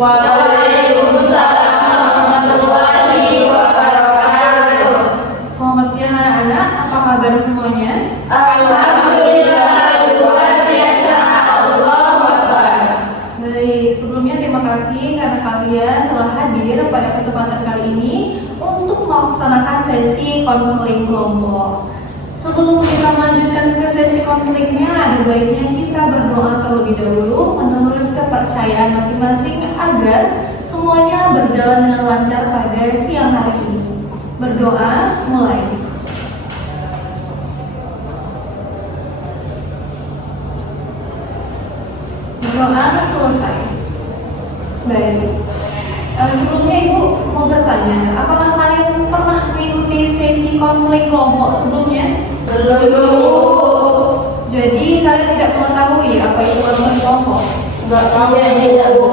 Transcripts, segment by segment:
Waalaikumsalam warahmatullahi wabarakatuh. Selamat siang anak-anak, apa kabar semuanya? Alhamdulillah, luar biasa. Allahu Akbar. Baik, sebelumnya terima kasih karena kalian telah hadir pada kesempatan kali ini untuk melaksanakan sesi konseling kelompok. Sebelum kita melanjutkan ke sesi konselingnya, ada baiknya kita berdoa terlebih dahulu menurut kepercayaan masing-masing agar semuanya berjalan dengan lancar pada siang hari ini. Berdoa mulai. Berdoa selesai. Baik. Sebelumnya Ibu mau bertanya, apakah kalian pernah mengikuti sesi konseling kelompok sebelumnya? Belum. Jadi kalian tidak mengetahui apa itu konseling kelompok? Enggak tahu ya, tidak Bu.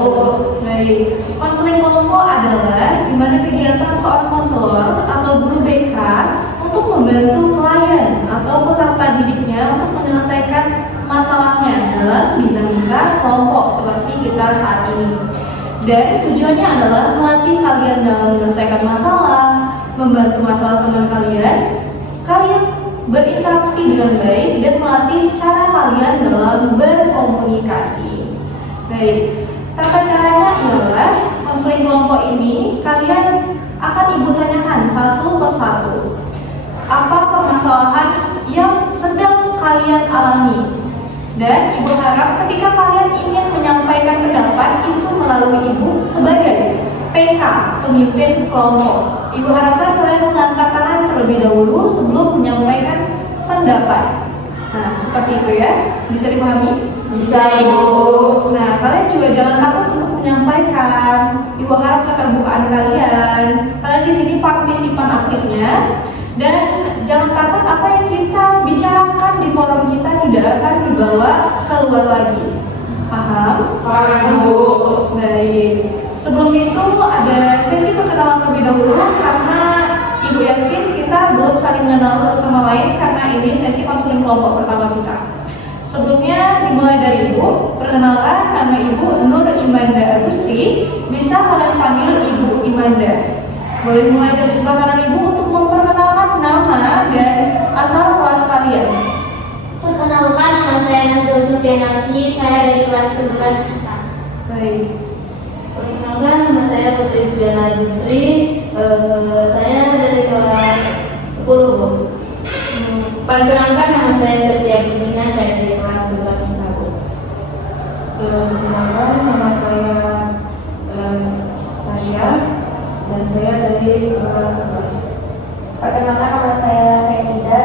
Baik, konseling kelompok adalah di mana kegiatan seorang konselor atau guru BK untuk membantu klien atau peserta didiknya untuk menyelesaikan masalahnya dalam dinamika kelompok seperti kita saat ini. Dan tujuannya adalah melatih kalian dalam menyelesaikan masalah, membantu masalah teman kalian berinteraksi dengan baik, dan melatih cara kalian dalam berkomunikasi. Baik, tata caranya ialah konseling kelompok ini kalian akan Ibu tanyakan satu persatu apa permasalahan yang sedang kalian alami. Dan Ibu harap ketika kalian ingin menyampaikan pendapat itu melalui Ibu sebagai PK, pemimpin kelompok. Ibu harapkan kalian mengangkat tangan terlebih dahulu sebelum menyampaikan pendapat. Nah, seperti itu ya. Bisa dipahami? Bisa Ibu. Nah, kalian juga jangan takut untuk menyampaikan. Ibu harap keterbukaan kalian. Kalian di sini partisipan aktifnya. Dan jangan takut apa yang kita bicarakan di forum kita tidak akan dibawa keluar lagi. Paham? Paham Bu. Baik. Sebelum itu ada sesi perkenalan terlebih dahulu karena Ibu yakin kita belum saling mengenal satu sama lain karena ini sesi konseling kelompok pertama kita. Sebelumnya dimulai dari Ibu. Perkenalan, nama Ibu Nur Imanda Agusti. Bisa kalian panggil Ibu Imanda. Boleh mulai dari sebelah kanan Ibu untuk memperkenalkan nama dan asal kelas kalian. Perkenalkan, nama saya Nazwa Supianasi, saya dari kelas 11 IPA. Baik. Perkenalkan, nama saya Putri Sudiana Agustri. Saya dari kelas 10 Bu. Perkenalkan, nama saya Setia Agustina, saya dari kelas 11 IPA. Perkenalkan, nama saya Tasya dan saya dari kelas 11. Perkenalkan, nama saya Fetida,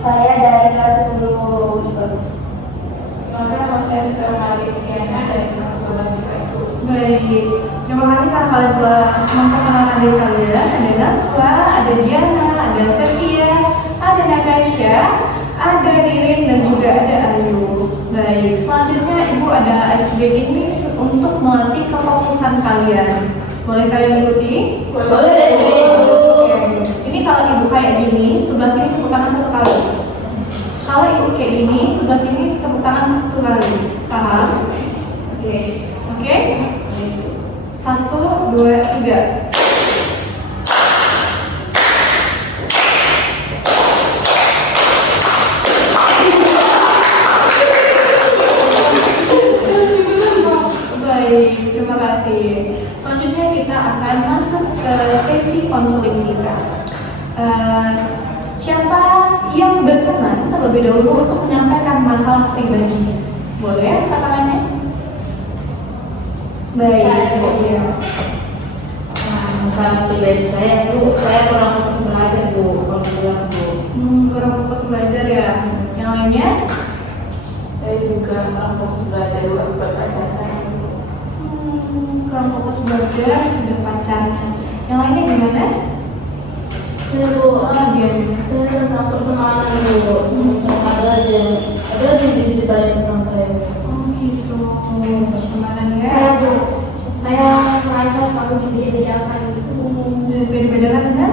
saya dari kelas 10 IPA. Perkenalkan, nama saya Sukarna Rizkiana dari kelas 12 IPSU. Baik, terima kasih karena kalian telah memperkenalkan diri kalian. Ada Naswa, ada Diana, ada Setia, ada Natasha, ada Ririn, dan juga ada Ayu. Baik, selanjutnya Ibu ada SBG ini untuk melatih kefokusan kalian. Boleh kalian ikuti? Boleh Bu. Oke. Ini kalau Ibu kayak gini, sebelah sini tepuk tangan satu kali. Kalau Ibu kayak gini, sebelah sini tepuk tangan satu kali. Paham? Oke. Oke? 1, 2, 3. Baik, terima kasih. Selanjutnya kita akan masuk ke sesi konseling kita. Siapa yang berkenan terlebih dahulu untuk menyampaikan masalah pribadinya? Boleh katakannya? Baik, ya. Nah, masalah pribadi saya Bu, saya kurang fokus belajar Bu, kalau di kelas Bu. Kurang fokus belajar ya. Yang lainnya? Saya juga kurang fokus belajar Bu akibat pacar saya. Kurang fokus belajar udah pacarnya. Yang lainnya gimana? Saya Bu, Dia. saya tentang pertemanan Bu. Ada aja yang diceritain tentang saya. Oh gitu. Pertemanan ya. Saya Bu, saya merasa selalu dibeda-bedakan gitu. Beda-bedakan kan?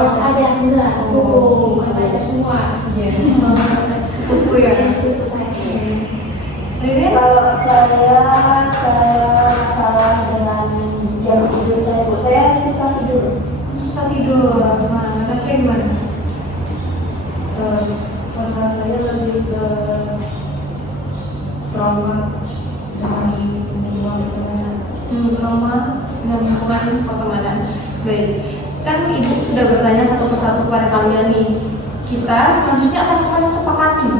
Ada enggak, sepupu, bukan pacar semua. Iya. Buku ya. Sepupu saya. Ririn? Kalau saya masalah trauma dengan lingkungan pertemanan. Baik, kan ibu sudah bertanya satu persatu kepada kalian nih. Kita selanjutnya akan sepakati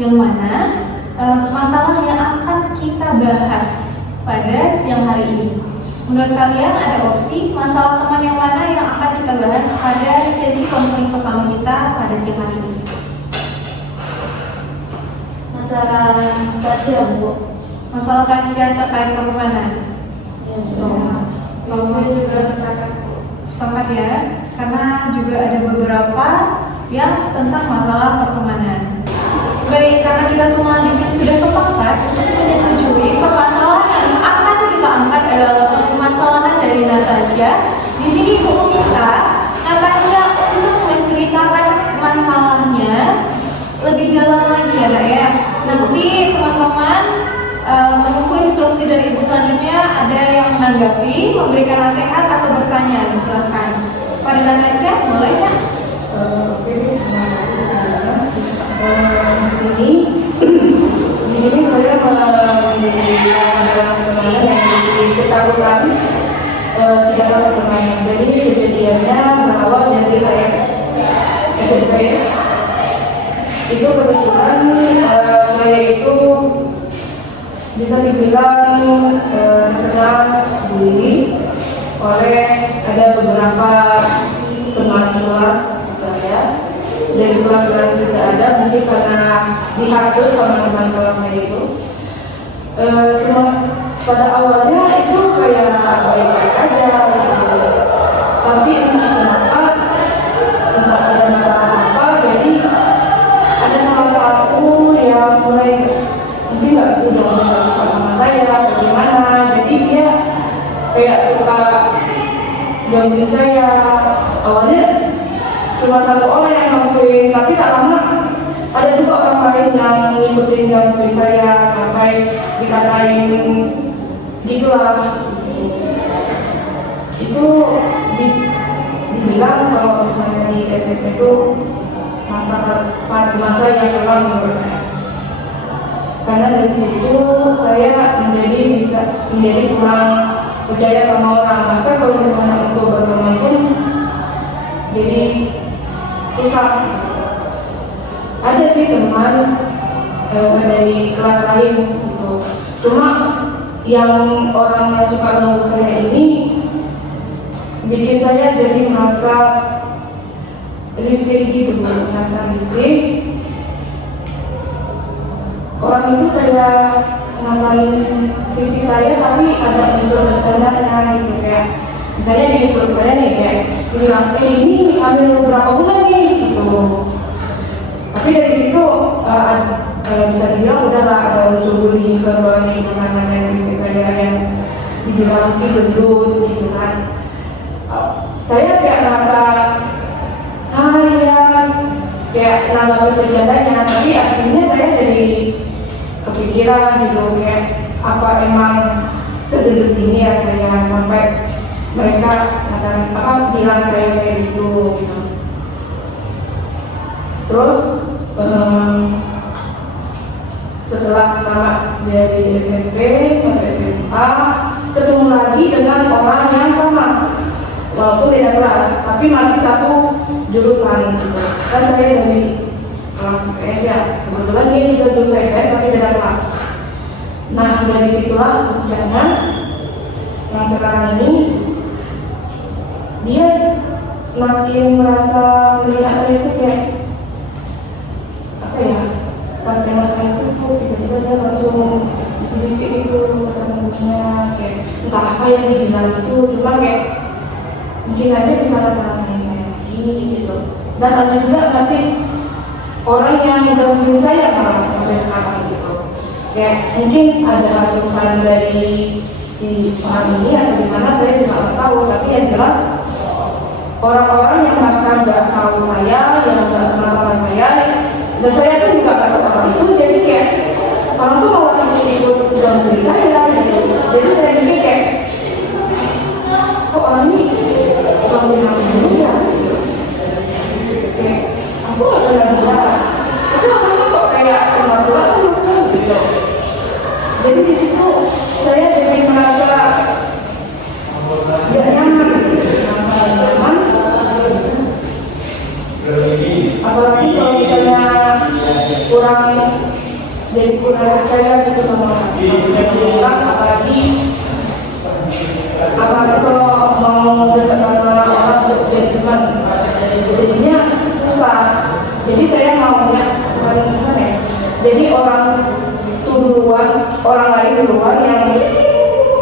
yang mana masalah yang akan kita bahas pada siang hari ini. Menurut kalian ada opsi masalah teman yang mana yang akan kita bahas pada sesi konseling pertama kita pada siang hari ini? Masalah kasihan, Bu. Masalah kasihan terkait pertemanan. Saya juga sepakat. Sepakat ya, karena juga ada beberapa yang tentang masalah pertemanan. Baik, karena kita semua di sini sudah sepakat untuk menyetujui permasalahan yang akan kita angkat adalah permasalahan dari Natasha. Di sini ibu meminta Natasha untuk menceritakan masalahnya lebih dalam lagi ya, Kak ya. Nanti teman-teman menunggu instruksi dari ibu selanjutnya, ada yang menanggapi, memberikan nasihat atau bertanya, silahkan. Pada Natasha, boleh ya? Di sini saya menjadi teman-teman yang ketakutan tidak ada pertemanan. Jadi kejadiannya berawal dari saya SMP. Itu kebetulan saya itu bisa dibilang terkenal sendiri oleh ada beberapa teman kelas saya. Dari kelas lain tidak ada, mungkin karena dihasut sama teman kelas saya itu. Pada awalnya itu kayak baik-baik aja gitu. Tapi entah kenapa, entah ada masalah apa, jadi ada salah satu yang mulai mungkin udah suka sama saya, bagaimana, jadi dia kayak suka gangguin saya. Awalnya cuma satu orang yang ngelakuin, tapi tak lama ada juga orang lain yang ngikutin gangguin saya sampai dikatain gitulah. Itu dibilang kalau misalnya di SMP itu masa yang memang menurut saya. Karena dari situ saya menjadi kurang percaya sama orang. Bahkan kalau misalnya untuk berteman pun jadi susah. Ada sih teman dari kelas lain gitu. Cuma yang orang yang suka ganggu saya ini bikin saya jadi merasa risih gitu, merasa risih. Orang itu kayak ngatain risih saya, tapi ada unsur bercandanya gitu, kayak misalnya di grup saya nih kayak bilang, ini ambil berapa bulan nih gitu. Tapi dari situ bisa dibilang udahlah ada unsur bullying verbal nih, karena dari saya yang dibilang gendut gitu kan. Saya kayak merasa kayak menanggapi bercandanya, tapi aslinya saya jadi kepikiran gitu, kayak apa emang segendut ini ya saya, sampai mereka bilang saya kayak gitu. Terus setelah tamat dari SMP masuk SMA, ketemu lagi dengan orang yang sama, walaupun beda kelas, tapi masih satu jurusan gitu. Kan saya dari kelas IPS ya, kebetulan dia juga jurusan IPS tapi beda kelas. Nah dari situlah puncaknya yang sekarang ini, dia makin merasa melihat saya itu kayak apa ya, pas tembak saya itu tiba-tiba dia langsung bisik-bisik itu teman-temannya, kayak entah apa yang dibilang itu, cuma kayak mungkin aja bisa ngerasain saya lagi gitu. Dan ada juga masih orang yang gangguin saya malah sampai sekarang gitu. Kayak mungkin ada asuhan dari si orang ini atau gimana, saya juga nggak tahu. Tapi yang jelas orang-orang yang bahkan nggak tahu saya, yang nggak kenal sama saya, dan saya tuh juga nggak tahu orang itu, jadi kayak orang tuh malah ikut gangguin saya gitu. Jadi saya juga kayak, kok orang ini gangguin aku dulu ya? Kayak aku nggak kenal dia, tapi orang itu kok kayak kebetulan gitu. Jadi di situ saya jadi merasa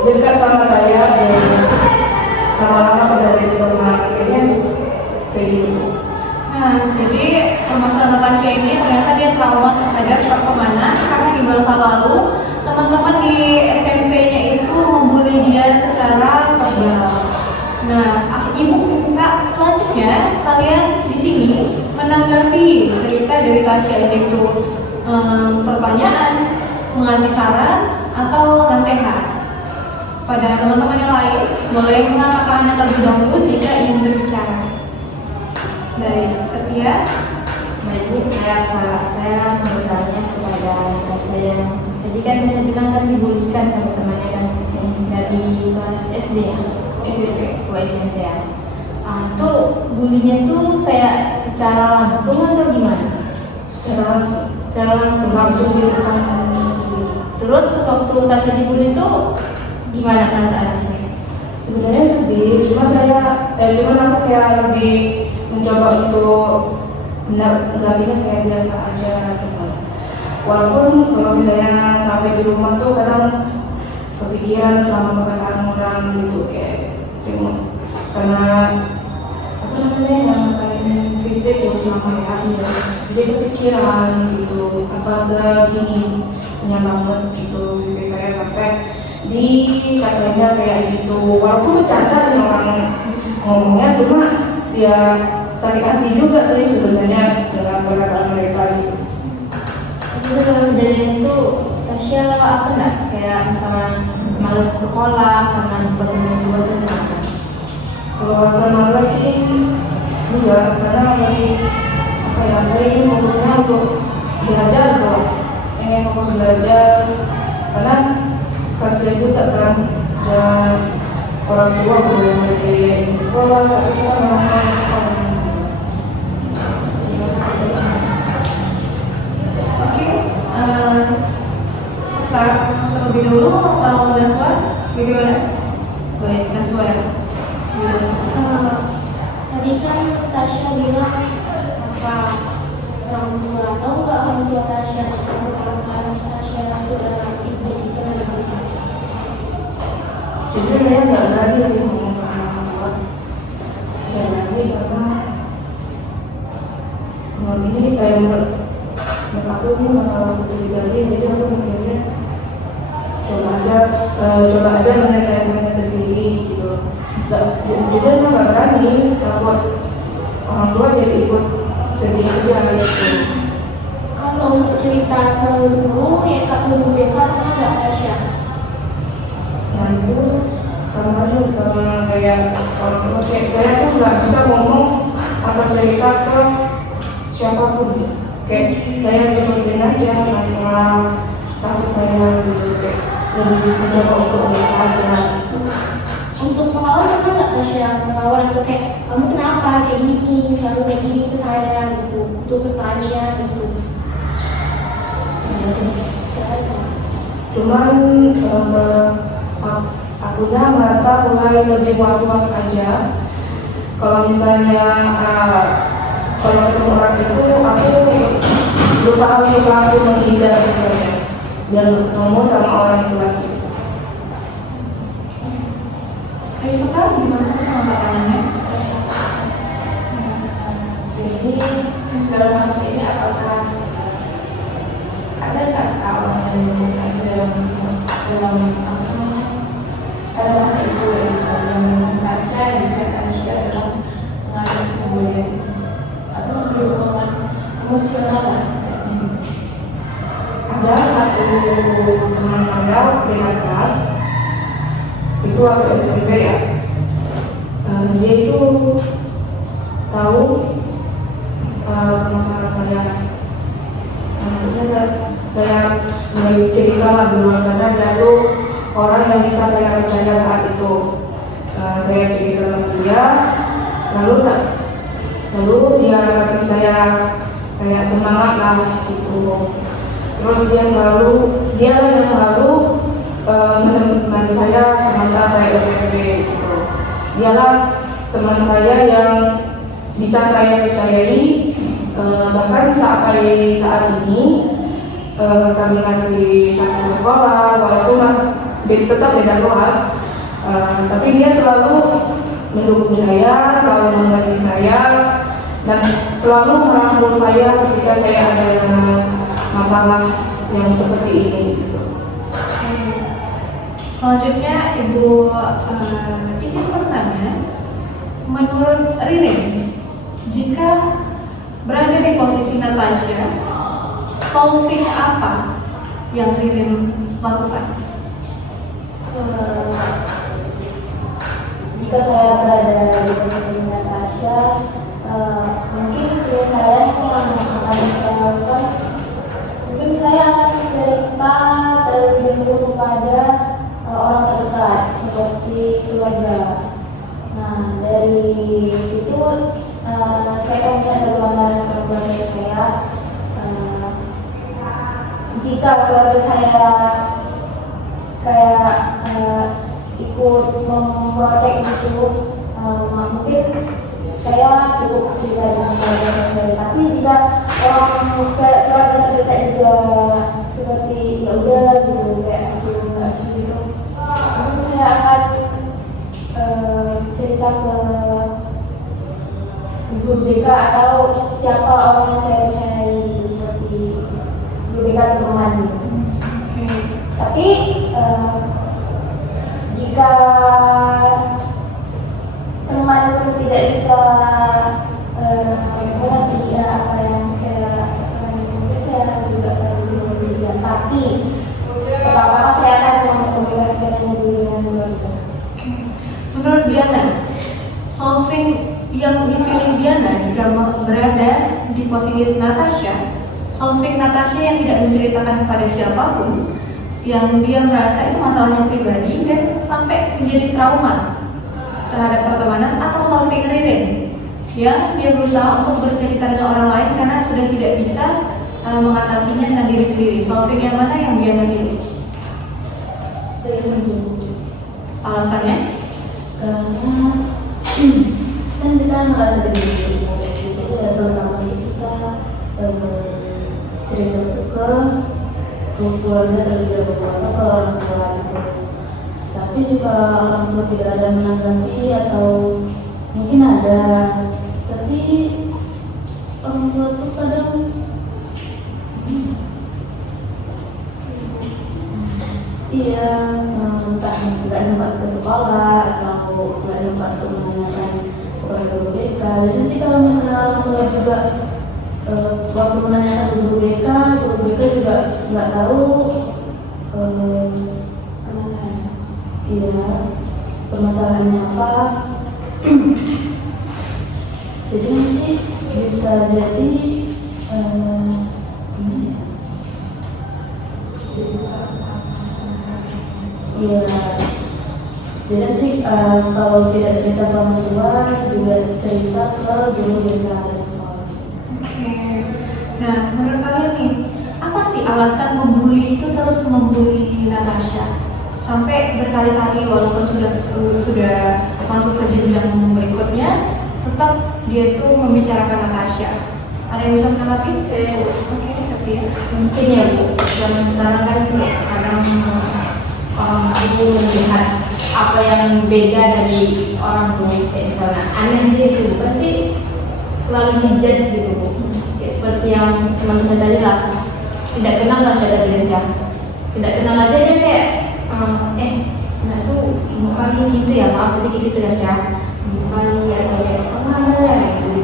dekat sama saya dan lama-lama bisa jadi teman kayaknya kayak gitu. Nah, jadi permasalahan Natasha ini ternyata dia trauma terhadap pertemanan karena di masa lalu teman-teman di SMP-nya itu membuli dia secara verbal. Nah, ibu Kak, selanjutnya kalian di sini menanggapi cerita dari Tasya itu pertanyaan, mengasih saran atau nasihat pada teman-teman yang lain. Boleh mengatakan terlebih dahulu jika ingin berbicara. Baik, Setia. Baik, saya mau bertanya kepada Tasya yang tadi kan saya bilang kan dibulikan teman-temannya kan dari kelas SD ya, SMP ke SMP ya. Tuh bulinya tuh kayak secara langsung atau gimana? Secara langsung di depan. Terus pas waktu Tasya dibully tuh gimana perasaannya? Sebenarnya sedih, cuma aku kayak lebih mencoba untuk menanggapinya kayak biasa aja gitu. Walaupun kalau misalnya sampai di rumah tuh kadang kepikiran sama perkataan orang gitu kayak karena apa namanya yang kayak fisik ya sama ya, jadi kepikiran gitu apa segininya banget gitu fisik saya sampai di katanya kayak gitu. Walaupun bercanda dengan orang ngomongnya, cuma ya sakit hati juga sih sebenarnya dengan perkataan mereka gitu. Terus kalau kejadian itu Tasya apa nggak kayak misalnya malas sekolah karena buat kenapa? Kalau rasa malas sih enggak, karena lagi ini fokusnya untuk belajar kok, pengen fokus belajar karena kasihan juga kan dan orang tua belum di sekolah, tapi kan orang sekolah. Oke, terlebih dulu kalau Naswa, bagaimana? Baik, Naswa ya. Tadi kan Tasya bilang apa orang tua tahu nggak orang tua Tasya tentang perasaan Tasya sudah ibu pernah begitu? Jadi saya nggak berani sih ngomong ke orang tua, nggak berani karena ini kayak menurut aku ini masalah pribadi, jadi aku mikirnya coba aja menyelesaikannya sendiri gitu. Jadi aku nggak berani, takut orang tua jadi ikut sedih aja gitu. Kalau untuk cerita ke guru ya kak guru BK pernah nggak Tasya? Nah itu sama kayak orang tua kayak saya tuh nggak bisa ngomong atau cerita ke siapapun. Kayak saya berpikir aja masalah takut saya gitu, kayak lebih mencoba untuk biasa aja. Untuk melawan pernah nggak Tasya melawan itu kayak kamu kenapa kayak gini selalu kayak gini ke saya gitu untuk bertanya gitu. Cuman akunya merasa mulai lebih was-was aja. Kalau misalnya kalau ketemu orang itu aku berusaha untuk langsung menghindar sebenarnya dan ngomong sama orang itu lagi. Ayo sekarang gimana pertanyaannya? Jadi dalam masa ini apakah ada nggak kawan yang berkomunikasi dalam apa namanya pada masa itu yang Tasya juga Tasya dalam mengalami kemudian atau hubungan emosional lah setidaknya. Ada satu teman saya di kelas itu waktu SMP ya, dia itu tahu masalah saya. Maksudnya saya mulai cerita lah dulu karena dia tuh orang yang bisa saya percaya saat itu. Saya cerita sama dia, lalu dia kasih saya kayak semangat lah gitu. Terus dia yang selalu menemani saya semasa saya SMP gitu. Dialah teman saya yang bisa saya percayai, bahkan sampai saat ini kami masih satu sekolah, walaupun tetap beda kelas. Tapi dia selalu mendukung saya, selalu membantu saya, dan selalu merangkul saya ketika saya ada masalah yang seperti ini. Selanjutnya Ibu izin bertanya, menurut Ririn, jika berada di posisi Natasha, solving apa yang Ririn lakukan? Jika saya berada di posisi Natasha, mungkin ya saya yang akan saya lakukan, mungkin saya akan cerita terlebih dahulu kepada orang terdekat seperti keluarga. Nah, dari situ saya akan minta bagaimana respon keluarga saya. Jika keluarga saya kayak ikut memprotek gitu, mungkin saya cukup cerita dengan keluarga saya. Tapi jika keluarga terdekat juga seperti ya udah gitu, kayak asuh gitu, mungkin saya akan cerita ke guru BK atau siapa orang yang saya percayai gitu, seperti guru BK atau teman gitu. Tapi jika teman itu tidak bisa mengerti apa yang saya rasakan, mungkin saya juga dulu dia. Tapi pertama saya akan mengkomunikasikan dulu dengan keluarga. Menurut Diana, solving yang dipilih Diana jika berada di posisi Natasha, solving Natasha yang tidak menceritakan kepada siapapun, yang dia merasa itu masalahnya pribadi dan sampai menjadi trauma terhadap pertemanan, atau solving Ririn yang dia berusaha untuk bercerita dengan orang lain karena sudah tidak bisa mengatasinya dengan diri sendiri. Solving yang mana yang dia pilih? Alasannya? Karena kan kita merasa diri itu ya, terutama kita cerita itu ke keluarga terlebih dahulu atau ke orang tua gitu. Tapi juga orang tua tidak ada menanggapi atau mungkin ada, tapi orang tua tuh kadang iya, entah nggak sempat ke sekolah atau nggak sempat untuk menanyakan kepada guru BK. Jadi nanti kalau misalnya orang tua juga waktu menanyakan guru BK juga nggak tahu permasalahannya apa. Jadi nanti bisa jadi iya. Jadi nanti kalau tidak cerita ke orang tua juga cerita ke guru BK di sekolah. Nah, menurut kalian nih, apa sih alasan membuli itu terus membuli Natasha sampai berkali-kali walaupun sudah masuk ke jenjang berikutnya, tetap dia tuh membicarakan Natasha? Ada yang bisa menanggapi? Oke, Satya. Mungkin ya Bu, zaman sekarang kan kayak kadang orang itu melihat apa yang beda dari orang tua. Kayak misalnya aneh gitu, pasti selalu dijudge gitu Bu. Kayak seperti yang teman-teman tadi lah, tidak kenal lah saya kerja, tidak kenal aja dia kayak nah tuh bukan gitu ya, maaf tadi gitu ya Syah, bukan ya kayak apa ya gitu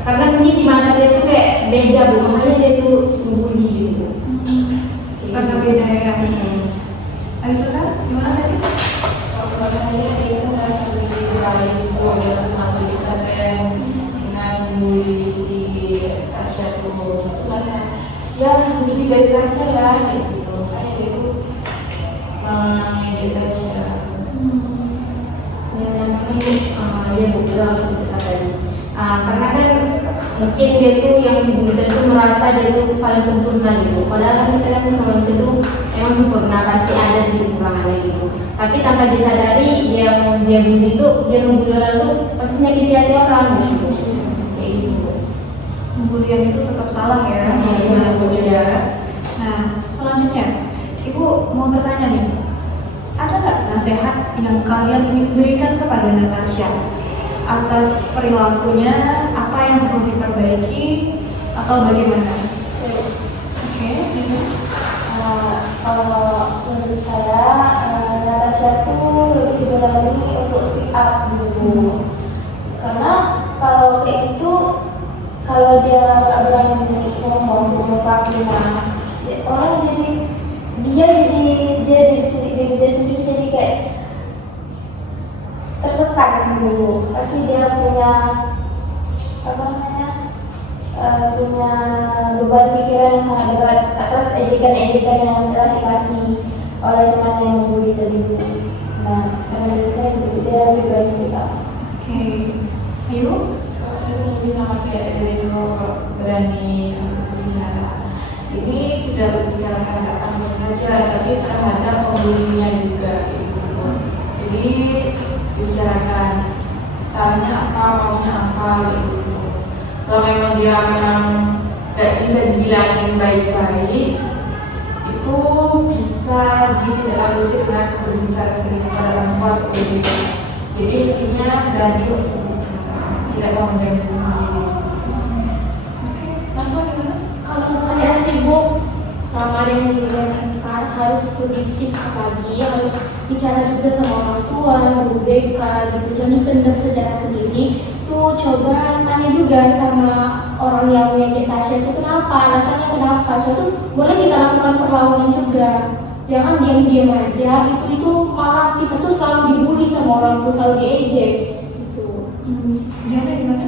karena mungkin di mata dia tuh kayak beda Bu, makanya dia tuh membuli gitu. Karena beda ya. Ayo Suka, gimana tadi? Kalau saya itu merasa lebih baik dengan masuk kita dengan bully si Tasya tuh, ya lebih dari Tasya lah gitu, kayak gitu. Yang Tasya. Dia bukan cerita tadi. Karena kan mungkin dia tuh yang si Bunda tuh merasa dia tuh paling sempurna gitu. Padahal kita kan semua itu emang sempurna, pasti ada sih kekurangannya gitu. Tapi tanpa disadari dia bully itu, dia membuli orang tuh pasti nyakiti hati orang gitu. Kayak gitu. Pembulian itu tetap salah ya, gimana pun juga. Nah, selanjutnya, Ibu mau bertanya nih, nasihat yang kalian ingin berikan kepada Natasha atas perilakunya, apa yang perlu diperbaiki atau bagaimana? Oke. Kalau menurut saya, Natasha tuh lebih berani untuk speak up dulu. Karena kalau kayak itu, kalau dia nggak berani ngomong mengungkapnya, orang dia sendiri jadi kayak tertekan dulu. Pasti dia punya punya beban pikiran yang sangat berat atas ejekan-ejekan yang telah dikasih oleh teman yang membuli tadi. Nah, cara saya itu dia lebih baik suka. Oke. Ayo. Saya bisa kayak dari dulu berani bicara. Ini tidak membicarakan kata-kata saja, tapi terhadap pembulinya juga. Gitu. Jadi bicarakan salahnya apa, maunya apa gitu. Kalau memang dia tidak bisa dibilangin baik-baik, itu bisa ditindaklanjuti dengan berbicara serius pada orang tua atau ibu. Jadi intinya berani untuk bicara, tidak memendam sendiri. Langsung gimana? Kalau saya sibuk sama dengan diri yang singkat, harus lebih speak lagi, harus bicara juga sama orang tua, guru BK gitu. Jangan pendam secara sendiri. Tuh coba tanya juga sama orang yang ngejek Tasya itu kenapa, alasannya kenapa. Suatu boleh kita lakukan perlawanan juga. Jangan diam-diam aja. Itu malah kita tuh selalu dibully sama orang tua, selalu diejek. Gitu. Gimana gimana?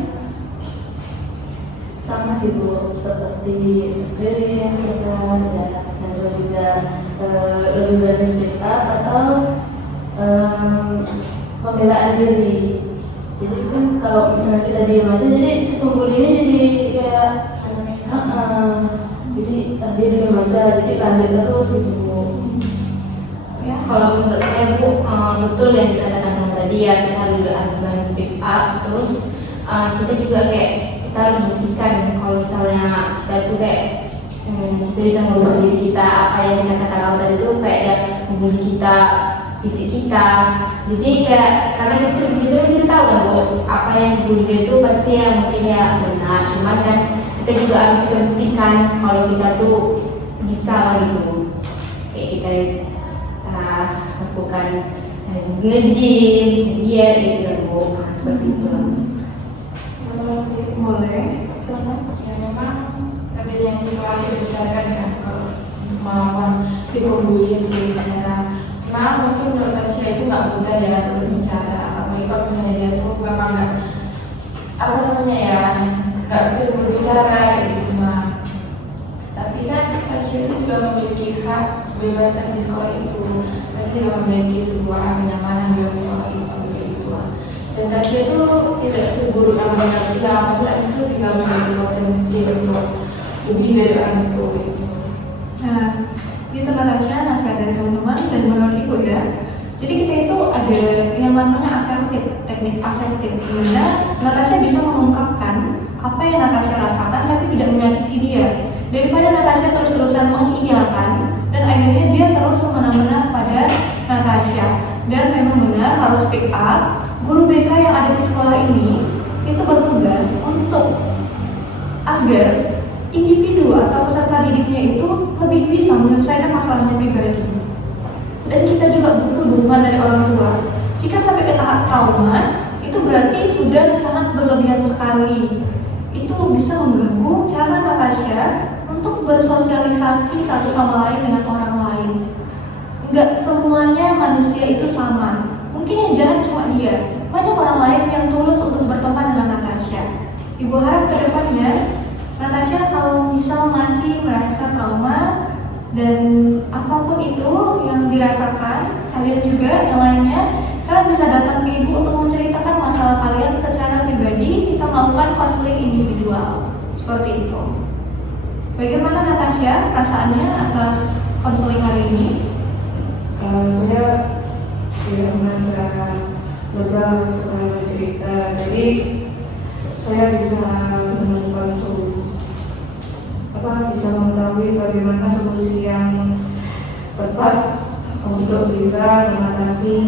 Sama sih Bu, seperti dari yang sedang dan juga lebih berani speak up atau pembelaan diri. Jadi kan kalau misalnya kita diam aja, jadi si pembulinya jadi kayak jadi dia diam aja, jadi lanjut terus gitu. Ya, kalau menurut saya Bu, betul yang dikatakan tadi ya, kita juga harus berani speak up. Terus kita juga kayak kita harus buktikan kalau misalnya kita itu kayak kita bisa ngobrol diri kita, apa yang kita katakan tadi itu kayak yang membuli kita, fisik kita. Jadi kayak karena itu di situ kita tahu kan Bu, apa yang dibully itu pasti yang mungkin ya benar. Cuma kan kita juga harus buktikan kalau kita tuh bisa gitu. Kayak kita lakukan nge-gym, diet gitu Bu, seperti itu. Boleh. Ya memang ada yang kita bicarakan kan kalau melawan si pembuli yang bicara. Nah mungkin menurut Tasya itu nggak mudah ya untuk berbicara, apalagi kalau misalnya dia tuh memang nggak bisa berbicara gitu mah. Tapi kan Tasya itu juga memiliki hak kebebasan di sekolah itu, pasti juga memiliki sebuah kenyamanan di sekolah itu gitu. Dan Tasya itu tidak seburuk yang mereka bilang, maksudnya itu juga memiliki potensi untuk lebih dari orang itu gitu. Nah, itu Natasha, nasihat dari teman-teman dan menurut Ibu ya. Jadi kita itu ada yang namanya asertif, teknik asertif, di mana Natasha bisa mengungkapkan apa yang Natasha rasakan tapi tidak menyakiti dia. Daripada Natasha terus-terusan mengiyakan dan akhirnya dia terus semena-mena pada Natasha. Dan memang benar harus speak up. Guru BK yang ada di sekolah ini itu bertugas untuk agar individu atau peserta didiknya itu lebih bisa menyelesaikan masalahnya pribadi. Dan kita juga butuh dukungan dari orang tua. Jika sampai ke tahap trauma, itu berarti sudah sangat berlebihan sekali. Itu bisa mengganggu cara Natasha untuk bersosialisasi satu sama lain dengan orang lain. Enggak semuanya manusia itu sama. Mungkin yang jahat cuma dia. Banyak orang lain yang tulus untuk berteman dengan Natasha. Ibu harap ke depannya Natasha kalau misal masih merasa trauma dan apapun itu yang dirasakan, kalian juga yang lainnya, kalian bisa datang ke ibu untuk menceritakan masalah kalian secara pribadi. Kita melakukan konseling individual seperti itu. Bagaimana Natasha perasaannya atas konseling hari ini? Saya tidak merasa lega setelah bercerita, jadi saya bisa menemukan bisa mengetahui bagaimana solusi yang tepat untuk bisa mengatasi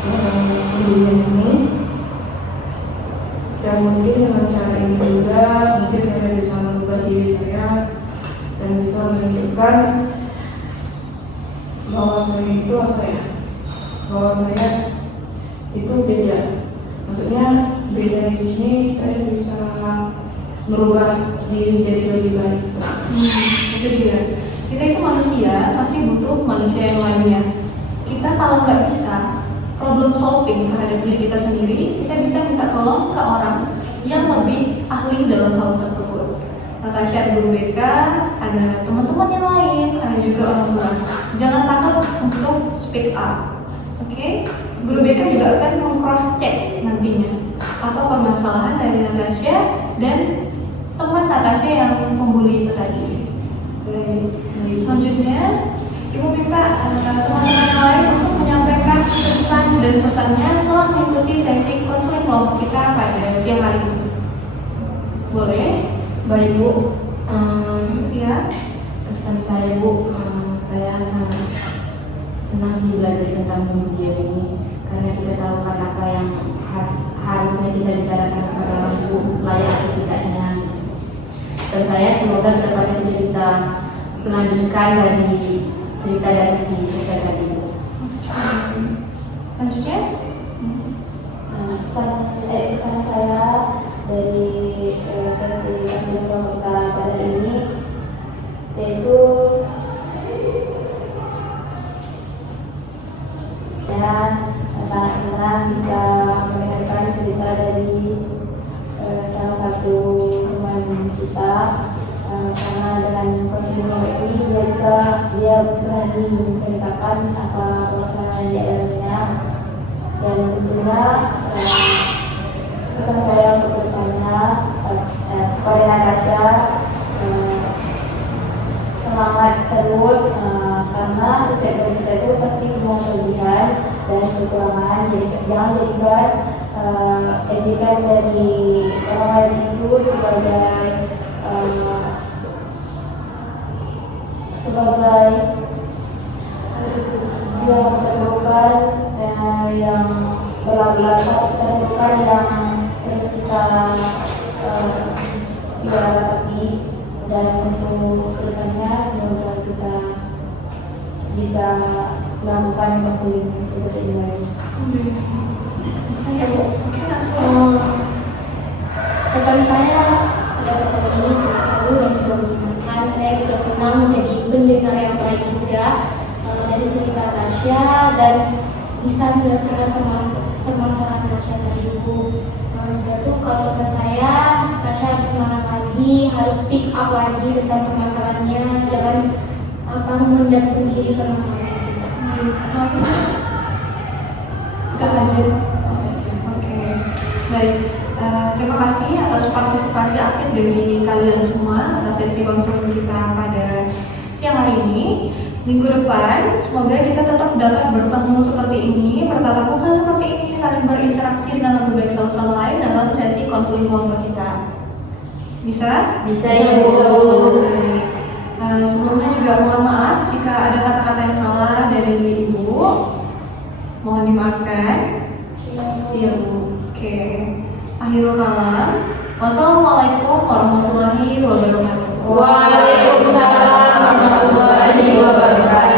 pembulian ini. Dan mungkin dengan cara ini juga mungkin saya bisa merubah diri saya dan bisa menunjukkan bahwa saya itu bahwa saya itu beda. Maksudnya beda di sini saya bisa merubah diri jadi lebih baik. Itu dia. Kita itu manusia, pasti butuh manusia yang lainnya. Kita kalau nggak bisa problem solving terhadap diri kita sendiri, kita bisa minta tolong ke orang yang lebih ahli dalam hal tersebut. Natasha ada guru BK, ada teman-teman yang lain, ada juga orang tua. Jangan takut untuk speak up, oke? Guru BK juga akan meng-cross check nantinya apa permasalahan dari Natasha dan teman Natasha yang membuli itu tadi. Selanjutnya, Ibu minta teman-teman lain untuk menyampaikan pesan dan pesannya setelah mengikuti sesi konseling kelompok kita pada siang hari ini. Boleh? Baik Bu, Ya. pesan saya Bu, saya sangat senang sih belajar tentang pembulian ini, karena kita tahu kan apa yang harusnya kita bicarakan kepada orang ibu, layak atau tidaknya. Dan saya semoga kedepannya kita bisa melanjutkan dari cerita dari si dosen tadi. Selanjutnya, Pesan saya dari sesi kajian kita pada ini yaitu sangat senang bisa mendengarkan cerita dari salah satu teman kita, karena dengan konseling ini dia berani menceritakan apa permasalahan di dalamnya. Dan tentunya pesan saya untuk bertanya kepada Natasha, semangat terus, karena setiap dari kita itu pasti punya kelebihan dan kekurangan. Jadi jangan jadikan ejekan dari orang lain itu sebagai yang terbukan, yang terbukan yang terus kita hadapi. Dan untuk kedepannya semoga kita bisa melakukan konseling seperti ini lagi. saya Pesan saya pada pesan ini sangat seru dan juga menyenangkan. Saya juga senang menjadi pendengar yang baik juga dari cerita Tasya dan bisa menyelesaikan permasalahan Tasya tadi dulu. Sebab itu kalau pesan saya, Tasya harus semangat lagi, harus speak up lagi tentang permasalahannya, jangan memendam sendiri permasalahan kita. Itu saja. Oke. Baik. Terima kasih atas partisipasi aktif dari kalian semua atas sesi konseling kita pada siang hari ini. Minggu depan, semoga kita tetap dapat bertemu seperti ini, bertatap muka seperti ini, saling berinteraksi dengan lebih baik satu sama lain dalam sesi konseling kelompok kita. Bisa? Bisa ya Bu. Baik. Sebelumnya juga mohon maaf jika ada kata-kata yang salah dari Ibu. Mohon dimaafkan. Iya Bu. Oke. Akhirul kalam. Wassalamualaikum warahmatullahi wabarakatuh. Waalaikumsalam warahmatullahi wabarakatuh.